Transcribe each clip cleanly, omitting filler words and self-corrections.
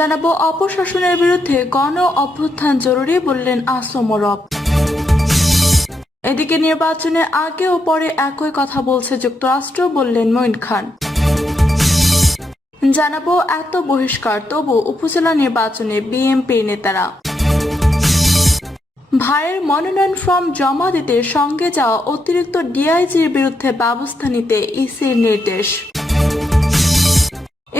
জানাবো অপশাসনের বিরুদ্ধে গণ অভ্যুত্থান জরুরি বললেন আসম রব। এদিকে নির্বাচনে আগে ও পরে একই কথা বলছে যুক্তরাষ্ট্র বললেন মঈন খান। জানাবো এত বহিষ্কার তবু উপজেলা নির্বাচনে বিএনপির নেতারা। ভাইয়ের মনোনয়ন ফর্ম জমা দিতে সঙ্গে যাওয়া অতিরিক্ত ডিআইজির বিরুদ্ধে ব্যবস্থা নিতে ইসির নির্দেশ।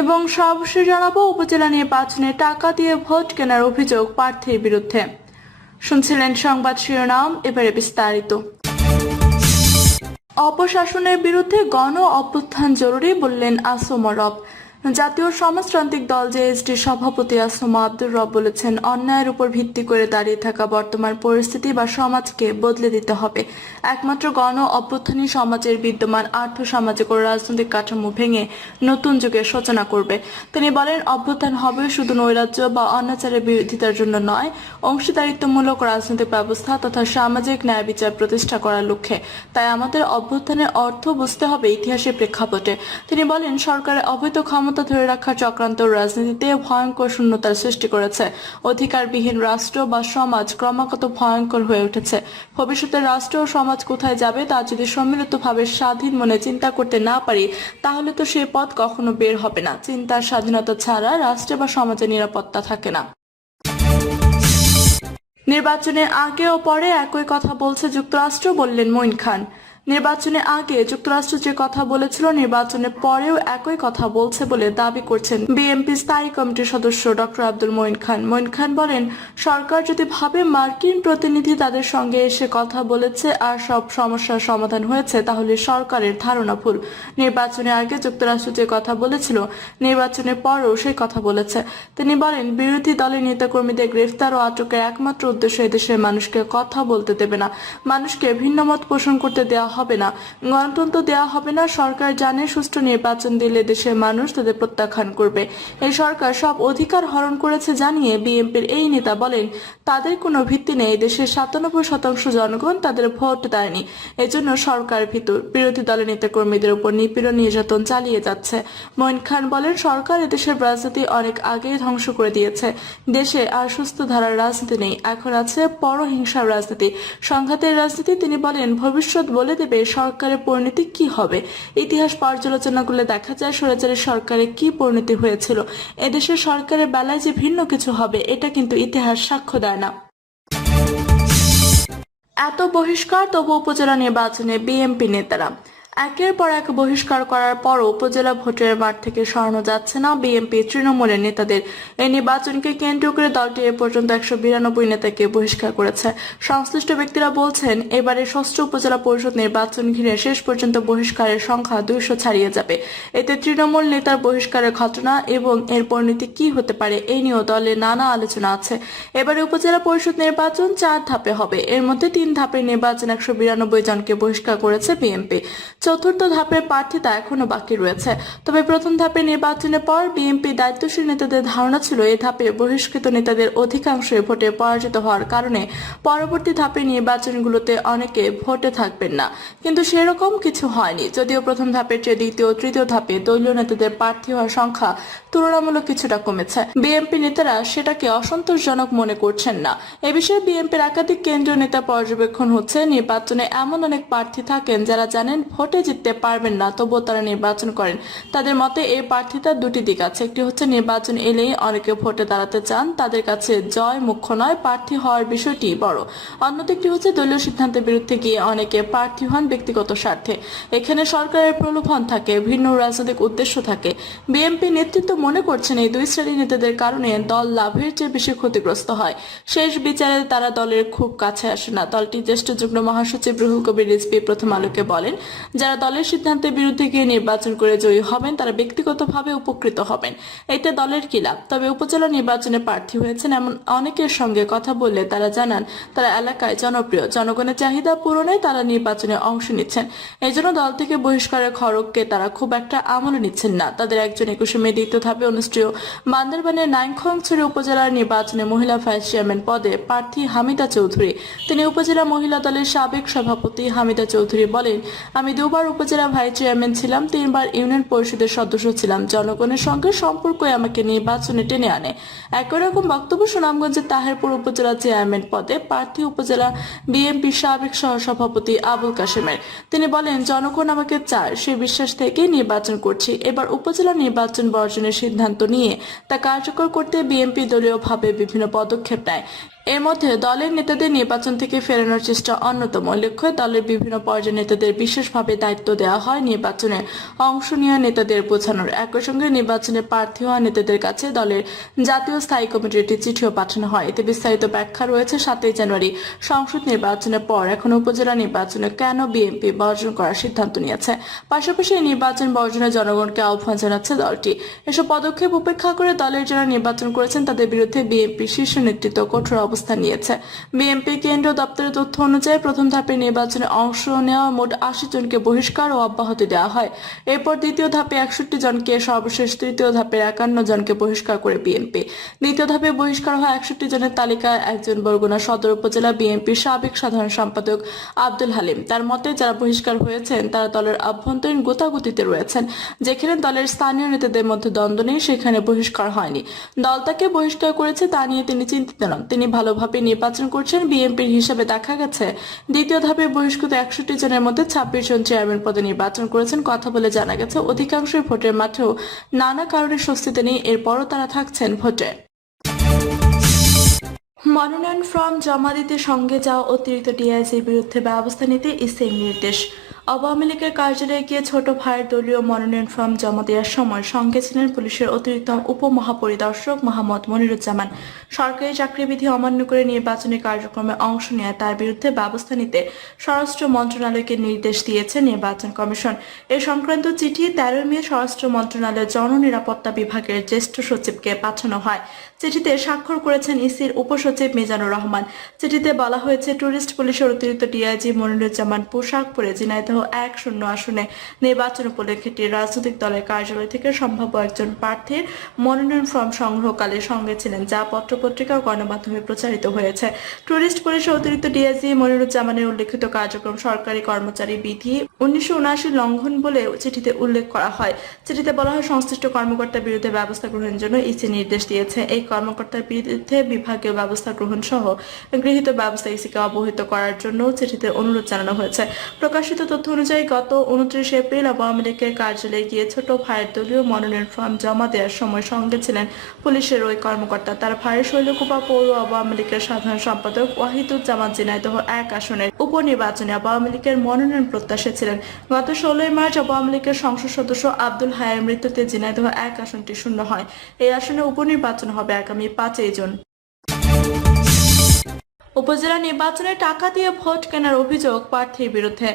এবং সর্বশেষ জানাবো উপজেলা নির্বাচনে টাকা দিয়ে ভোট কেনার অভিযোগ প্রার্থীর বিরুদ্ধে। শুনছিলেন সংবাদ শিরোনাম, এবারে বিস্তারিত। অপশাসনের বিরুদ্ধে গণ অভ্যুত্থান জরুরি বললেন আসম রব। জাতীয় সমাজতান্ত্রিক দল জেএসডির সভাপতি আসম আব্দুর রব বলেছেন, অন্যায়ের উপর ভিত্তি করে দাঁড়িয়ে থাকা বর্তমান পরিস্থিতি বা সমাজকে বদলে দিতে হবে। একমাত্র গণ অভ্যুত্থানই সমাজের বিদ্যমান আর্থ সামাজিক ও রাজনৈতিক কাঠামো ভেঙে নতুন যুগের সূচনা করবে। তিনি বলেন, অভ্যুত্থান হবে শুধু নৈরাজ্য বা অনাচারের বিরোধিতার জন্য নয়, অংশীদারিত্বমূলক রাজনৈতিক ব্যবস্থা তথা সামাজিক ন্যায় বিচার প্রতিষ্ঠা করার লক্ষ্যে। তাই আমাদের অভ্যুত্থানের অর্থ বুঝতে হবে ইতিহাসের প্রেক্ষাপটে। তিনি বলেন, সরকারের অবৈধ ক্ষমতা ধরে রাখার চক্রান্ত রাজনীতিতে ভয়ঙ্কর শূন্যতার সৃষ্টি করেছে। অধিকারবিহীন রাষ্ট্র বা সমাজ ক্রমাগত ভয়ঙ্কর হয়ে উঠেছে। ভবিষ্যতে রাষ্ট্র ও সমাজ কোথায় যাবে তা যদি সম্মিলিতভাবে স্বাধীন মনে চিন্তা করতে না পারি, তাহলে তো সেই পথ কখনো বের হবে না। চিন্তার স্বাধীনতা ছাড়া রাষ্ট্রে বা সমাজের নিরাপত্তা থাকে না। নির্বাচনের আগে ও পরে একই কথা বলছে যুক্তরাষ্ট্র বললেন মঈন খান। নির্বাচনে আগে যুক্তরাষ্ট্র যে কথা বলেছিল, নির্বাচনের পরেও একই কথা বলছে বলে দাবি করছেন বিএনপি স্থায়ী কমিটির সদস্য ডক্টর আব্দুল মঈন খান। মঈন খান বলেন, সরকার যদি ভাবে মার্কিন প্রতিনিধি তাদের সঙ্গে এসে কথা বলেছে আর সব সমস্যার সমাধান হয়েছে, তাহলে সরকারের ধারণা ভুল। নির্বাচনের আগে যুক্তরাষ্ট্র যে কথা বলেছিল, নির্বাচনের পরেও সেই কথা বলেছে। তিনি বলেন, বিরোধী দলের নেতাকর্মীদের গ্রেফতার ও আটকের একমাত্র উদ্দেশ্য এদেশের মানুষকে কথা বলতে দেবে না, মানুষকে ভিন্নমত পোষণ করতে দেওয়া হবে না, গণতন্ত্র দেওয়া হবে না। সরকার জানে সুষ্ঠু নির্বাচন দিলে দেশের মানুষ তাদের প্রত্যাখ্যান করবে। এই সরকার সব অধিকার হরণ করেছে জানিয়ে বিএনপির এই নেতা বলেন, তাদের কোনো ভিত্তি নেই। দেশের 97% জনগণ তাদের ভোট দেয়নি, এজন্য সরকার বিরোধী দলের নেতাকর্মীদের উপর নিপীড়ন নির্যাতন চালিয়ে যাচ্ছে। মঈন খান বলেন, সরকার এদেশের রাজনীতি অনেক আগেই ধ্বংস করে দিয়েছে। দেশে আর সুস্থ ধারার রাজনীতি নেই, এখন আছে পরহিংসার রাজনীতি, সংঘাতের রাজনীতি। তিনি বলেন, ভবিষ্যৎ বলে দেবে সরকারের পরিণতি কি হবে। ইতিহাস পর্যালোচনা করলে দেখা যায় স্বৈরাচারী সরকারের কি পরিণতি হয়েছিল। এদেশের সরকারের বেলায় যে ভিন্ন কিছু হবে, এটা কিন্তু ইতিহাস সাক্ষ্য দেয় না। এত বহিষ্কার তবু উপজেলা নির্বাচনে বিএনপি নেতারা। একের পর এক বহিষ্কার করার পরও উপজেলা ভোটের মাঠ থেকে সরানো যাচ্ছে না বিএনপি তৃণমূলের নেতাদের। এই নির্বাচনকে কেন্দ্র করে দলটি এ পর্যন্ত 192 নেতাকে বহিষ্কার করেছে। সংশ্লিষ্ট ব্যক্তিরা বলছেন, এবারে 6ষ্ঠ উপজেলা পরিষদ নির্বাচন ঘিরে শেষ পর্যন্ত বহিষ্কারের সংখ্যা 200 ছাড়িয়ে যাবে। এতে তৃণমূল নেতার বহিষ্কারের ঘটনা এবং এর পরিণতি কি হতে পারে, এই নিয়েও দলে নানা আলোচনা আছে। এবারে উপজেলা পরিষদ নির্বাচন 4 ধাপে হবে। এর মধ্যে 3 ধাপের নির্বাচন 192 জনকে বহিষ্কার করেছে বিএনপি। চতুর্থ ধাপের প্রার্থিতা এখনো বাকি রয়েছে। তবে প্রথম ধাপের নির্বাচনের পর বিএনপি দায়িত্বশীল নেতাদের ধারণা ছিল, এই ধাপে বহিষ্কৃত নেতাদের অধিকাংশই ভোটে পরাজিত হওয়ার কারণে পরবর্তী ধাপের নির্বাচনগুলোতে অনেকে ভোটে থাকবেন না। কিন্তু সেরকম কিছু হয়নি। যদিও প্রথম ধাপের চেয়ে দ্বিতীয় ও তৃতীয় ধাপে দলীয় নেতাদের প্রার্থী হওয়ার সংখ্যা তুলনামূলক কিছুটা কমেছে। বিএনপি নেতারা সেটাকে অসন্তোষজনক মনে করছেন না। এ বিষয়ে বিএনপির একাধিক কেন্দ্রীয় নেতা পর্যবেক্ষণ হচ্ছে, নির্বাচনে এমন অনেক প্রার্থী থাকেন যারা জানেন ভোটে জিততে পারবেন না, তবুও তারা নির্বাচন করেন। তাদের মতে এই প্রার্থিতার দুটি দিক আছে। একটি হচ্ছে নির্বাচন এলেই অনেকে ভোটে দাঁড়াতে চান, তাদের কাছে জয় মুখ্য নয়, প্রার্থী হওয়ার বিষয়টি বড়। অন্যদিকটি হচ্ছে দলীয় সিদ্ধান্তের বিরুদ্ধে গিয়ে অনেকে প্রার্থী হন ব্যক্তিগত স্বার্থে। এখানে সরকারের প্রলোভন থাকে, ভিন্ন রাজনৈতিক উদ্দেশ্য থাকে। বিএনপি নেতৃত্ব মনে করছেন, এই দুই শ্রেণীর নেতাদের কারণে দল লাভের চেয়ে বেশি ক্ষতিগ্রস্ত হয়। শেষ বিচারে তারা দলের খুব কাছে আসে না। দলটির জ্যেষ্ঠ যুগ্ম মহাসচিব রুহুল কবির রিজভী প্রথম আলোকে বলেন, যারা দলের সিদ্ধান্তের বিরুদ্ধে গিয়ে নির্বাচন করে জয়ী হবেন তারা ব্যক্তিগতভাবে উপকৃত হবেন, এতে দলের কি লাভ। তবে উপজেলা নির্বাচনে প্রার্থী হয়েছেন এমন অনেকের সঙ্গে কথা বললে তারা জানান, তারা এলাকায় জনপ্রিয়, জনগণের চাহিদা পূরণে তারা নির্বাচনে অংশ নিচ্ছেন। এই জন্য দল থেকে বহিষ্কারের খড়গকে তারা খুব একটা আমলে নিচ্ছেন না। তাদের একজন 21 মে দ্বিতীয় ধাপে অনুষ্ঠেয় বান্দরবানের নাইখংছড়ি উপজেলার নির্বাচনে মহিলা ভাইস চেয়ারম্যান পদে প্রার্থী হামিদা চৌধুরী। তিনি উপজেলা মহিলা দলের সাবেক সভাপতি। হামিদা চৌধুরী বলেন, আমি 2 2বার উপজেলা ভাইস চেয়ারম্যান ছিলাম, 3বার ইউনিয়ন পরিষদের সদস্য ছিলাম। জনগণের সঙ্গে সম্পর্কই আমাকে নির্বাচনে টেনে আনে। একই রকম বক্তব্য সুনামগঞ্জের তাহেরপুর উপজেলা চেয়ারম্যান পদে প্রার্থী উপজেলা বিএনপির সাবেক সহসভাপতি আবুল কাশেমের। তিনি বলেন, জনগণ আমাকে চায়, সে বিশ্বাস থেকেই নির্বাচন করছি। এবার উপজেলা নির্বাচন বর্জনের সিদ্ধান্ত নিয়ে তা কার্যকর করতে বিএনপি দলীয়ভাবে বিভিন্ন পদক্ষেপ নেয়। এর মধ্যে দলের নেতাদের নির্বাচন থেকে ফেরানোর চেষ্টা অন্যতম। লক্ষ্য, দলের বিভিন্ন পর্যায়ের নেতাদের বিশেষভাবে দায়িত্ব দেওয়া হয় নির্বাচনে অংশ নেওয়া নেতাদের বোঝানোর। একই সঙ্গে নির্বাচনে প্রার্থী হওয়া নেতাদের কাছে দলের জাতীয় স্থায়ী কমিটির একটি চিঠিও পাঠানো হয়। এতে বিস্তারিত ব্যাখ্যা রয়েছে। 7ই জানুয়ারি সংসদ নির্বাচনের পর এখন উপজেলা নির্বাচনে কেন বিএনপি বর্জন করার সিদ্ধান্ত নিয়েছে, পাশাপাশি এই নির্বাচন বর্জনে জনগণকে আহ্বান জানাচ্ছে দলটি। এসব পদক্ষেপ উপেক্ষা করে দলের যারা নির্বাচন করেছেন তাদের বিরুদ্ধে বিএনপি শীর্ষ নেতৃত্ব কঠোর অবস্থান নিয়েছে। বিএনপি কেন্দ্রীয় দপ্তরের তথ্য অনুযায়ী প্রথম ধাপের নির্বাচনে অংশ নেওয়া মোট 80 জনকে বহিষ্কার ও অব্যাহতি দেওয়া হয়। এরপর দ্বিতীয় ধাপে 61 জনকে, সর্বশেষ তৃতীয় ধাপে 51 জনকে বহিষ্কার করে বিএনপি। দ্বিতীয় ধাপে বহিষ্কার হওয়া 61 জনের তালিকায় একজন বরগুনা সদর উপজেলা বিএনপির সাবেক সাধারণ সম্পাদক আব্দুল হালিম। তার মতে, যারা বহিষ্কার হয়েছেন তারা দলের আভ্যন্তরীণ গোতাগুতিতে রয়েছেন। যেখানে দলের স্থানীয় নেতাদের মধ্যে দ্বন্দ্ব নেই, সেখানে বহিষ্কার হয়নি। দল তাকে বহিষ্কার করেছে তা নিয়ে তিনি চিন্তিত নন। তিনি ভালোভাবে নির্বাচন করছেন। বিএনপির হিসাবে দেখা গেছে দ্বিতীয় ধাপে বহিষ্কৃত 61 জনের মধ্যে 26 জন চেয়ারম্যান পদে নির্বাচন করেছেন। কথা বলে জানা গেছে অধিকাংশই ভোটের মাঠেও নানা কারণে স্বস্তিতে নেই, এরপরও তারা থাকছেন ভোটে। মনোনয়ন ফর্ম জমা দিতে সঙ্গে যাওয়া অতিরিক্ত ডিআইজির বিরুদ্ধে ব্যবস্থা নিতে ইসির নির্দেশ। আওয়ামী লীগের কার্যালয়ে গিয়ে ছোট ভাইয়ের দলীয় মনোনয়ন ফর্ম জমা দেওয়ার সময় সঙ্গে ছিলেন পুলিশের অতিরিক্ত উপমহাপরিদর্শক মোহাম্মদ মনিরুজ্জামান। সরকারি চাকরিবিধি অমান্য করে নির্বাচনী কার্যক্রমে অংশ নেয় তার বিরুদ্ধে ব্যবস্থা নিতে স্বরাষ্ট্র মন্ত্রণালয়কে নির্দেশ দিয়েছে নির্বাচন কমিশন। এ সংক্রান্ত চিঠি 13 মে স্বরাষ্ট্র মন্ত্রণালয়ের জননিরাপত্তা বিভাগের জ্যেষ্ঠ সচিবকে পাঠানো হয়। চিঠিতে স্বাক্ষর করেছেন ইসির উপসচিব মিজানুর রহমান। চিঠিতে বলা হয়েছে, ট্যুরিস্ট পুলিশের অতিরিক্ত ডিআইজি মনিরুজ্জামান পোশাক পরে ঝিনাইদহ 1 আসনে নির্বাচন উপলক্ষে একটি রাজনৈতিক দলের কার্যালয় থেকে সম্ভাব্য একজন প্রার্থীর মনোনয়ন ফর্ম সংগ্রহকালে সঙ্গে ছিলেন, যা পত্রপত্রিকা ও গণমাধ্যমে প্রচারিত হয়েছে। ট্যুরিস্ট পুলিশের অতিরিক্ত ডিআইজি মনিরুজ্জামানের উল্লেখিত কার্যক্রম সরকারি কর্মচারী বিধি 1979 লঙ্ঘন বলে চিঠিতে উল্লেখ করা হয়। চিঠিতে বলা হয়, সংশ্লিষ্ট কর্মকর্তার বিরুদ্ধে ব্যবস্থা গ্রহণের জন্য ইসি নির্দেশ দিয়েছে। এই কর্মকর্তার বিরুদ্ধে বিভাগীয় ব্যবস্থা গ্রহণ সহ গৃহীত ব্যবস্থা ইসিকে অবহিত করার জন্য চিঠিতে অনুরোধ জানানো হয়েছে। প্রকাশিত তথ্য অনুযায়ী গত 29 এপ্রিল আওয়ামী লীগের কার্যালয়ে গিয়ে ছোট ভাইয়ের দলীয় মনোনয়ন ফর্ম জমা দেওয়ার সময় সঙ্গে ছিলেন পুলিশের ওই কর্মকর্তা। তার ভাইয়ের শৈলকুপা পৌর আওয়ামী লীগের সাধারণ সম্পাদক ওয়াহিদুজ্জামান ঝিনাইদহ 1 আসনের উপনির্বাচনে আওয়ামী লীগের মনোনয়ন প্রত্যাশী ছিলেন। গত 16 মার্চ আওয়ামী লীগের সংসদ সদস্য আব্দুল হায়ের মৃত্যুতে ঝিনাইদহ 1 আসনটি শূন্য হয়। এই আসনে উপনির্বাচন হবে আগামী 5 জুন। উপজেলা নির্বাচনে টাকা দিয়ে ভোট কেনার অভিযোগ প্রার্থীর বিরুদ্ধে।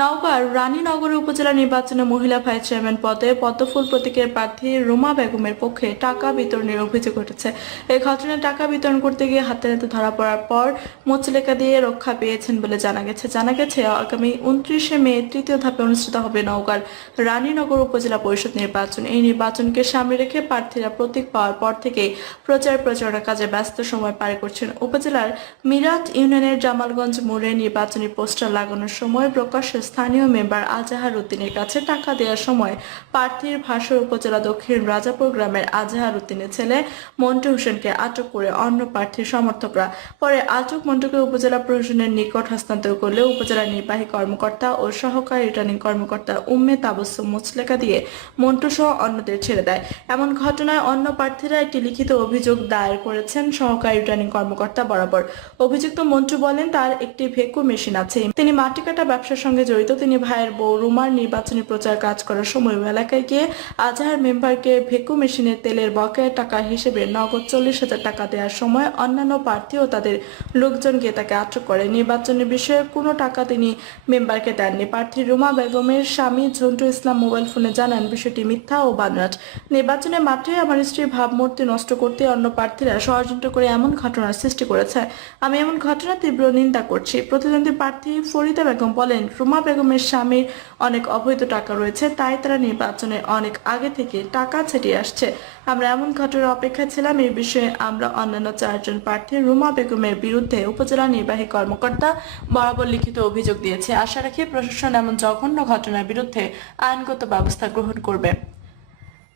নওগাঁর রানীনগরে উপজেলা নির্বাচনে মহিলা ভাইস চেয়ারম্যান পদে পদ্মফুল প্রতীকের প্রার্থী রুমা বেগমের পক্ষে টাকা বিতরণের অভিযোগ উঠেছে। এই ঘটনায় টাকা বিতরণ করতে গিয়ে হাতে নাতে ধরা পড়ার পর মুচলেকা দিয়ে রক্ষা পেয়েছেন বলে জানা গেছে। আগামী 29 মে তৃতীয় ধাপে অনুষ্ঠিত হবে নওগাঁর রানীনগর উপজেলা পরিষদ নির্বাচন। এই নির্বাচনকে সামনে রেখে প্রার্থীরা প্রতীক পাওয়ার পর থেকে প্রচারণার কাজে ব্যস্ত সময় পার করছেন। উপজেলার মিরাট ইউনিয়নের জামালগঞ্জ মোড়ে নির্বাচনী পোস্টার লাগানোর সময় প্রকাশ্যে স্থানীয় মেম্বার আজাহার উদ্দিনের কাছে টাকা দেওয়ার সময় প্রার্থীর ভাসুর উপজেলা দক্ষিণ রাজাপুর গ্রামের আজাহার উদ্দিনের ছেলে মন্টু হোসেনকে আটক করে অন্য প্রার্থীর সমর্থকরা। পরে আটক মন্টুকে উপজেলা প্রশাসনের নিকট হস্তান্তর করলে উপজেলা নির্বাহী কর্মকর্তা ও সহকারী রিটার্নিং কর্মকর্তা উম্মে তাবস্সুম মুচলেকা দিয়ে মন্টু সহ অন্যদের ছেড়ে দেয়। এমন ঘটনায় অন্য প্রার্থীরা একটি লিখিত অভিযোগ দায়ের করেছেন সহকারী রিটার্নিং কর্মকর্তা বরাবর। অভিযুক্ত মন্টু বলেন, তার একটি ভেকু মেশিন আছে, তিনি মাটি কাটা ব্যবসার সঙ্গে জড়িত। তিনি ভাইয়ের বউ রুমার নির্বাচনী প্রচার কাজ করার সময় এলাকায় গিয়ে আজহার মেম্বারকে ভেকু মেশিনের তেলের বকেয়া টাকা হিসেবে নগদ 40,000 টাকা দেওয়ার সময় অন্যান্য প্রার্থী ও তাদের লোকজন গিয়ে তাকে আটক করে। নির্বাচনের বিষয়ে কোনো টাকা তিনি মেম্বারকে দেননি। প্রার্থী রুমা বেগমের স্বামী ঝন্টু ইসলাম মোবাইল ফোনে জানান, বিষয়টি মিথ্যা ও বানোয়াট। নির্বাচনের মাঠে আমার স্ত্রীর ভাবমূর্তি নষ্ট করতে অন্য প্রার্থীরা ষড়যন্ত্র করে এমন ঘটনার সৃষ্টি করেছে। আমি এমন ঘটনা তীব্র নিন্দা করছি। প্রতিদ্বন্দ্বী প্রার্থী ফরিদা বেগম বলেন, রুমা বেগমের স্বামীর অনেক অবৈধ টাকা রয়েছে, তাই তারা নির্বাচনে অনেক আগে থেকে টাকা ছিটিয়ে আসছে। আমরা এমন ঘটনার অপেক্ষা ছিলাম। এই বিষয়ে আমরা অন্যান্য 4 জন প্রার্থী রুমা বেগমের বিরুদ্ধে উপজেলা নির্বাহী কর্মকর্তা বরাবর লিখিত অভিযোগ দিয়েছে। আশা রাখি প্রশাসন এমন জঘন্য ঘটনার বিরুদ্ধে আইনগত ব্যবস্থা গ্রহণ করবে।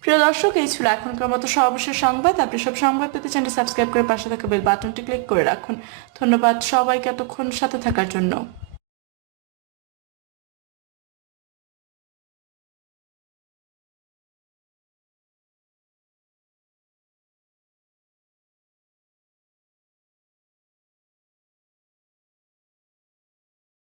প্রিয় দর্শক, এই ছিল এখনকার মতো সর্বশেষ সংবাদ। আপনি সব সংবাদ পেতে চ্যানেলটি সাবস্ক্রাইব করে পাশে থাকা বেল বাটনটি ক্লিক করে রাখুন। ধন্যবাদ সবাইকে এতক্ষণ সাথে থাকার জন্য।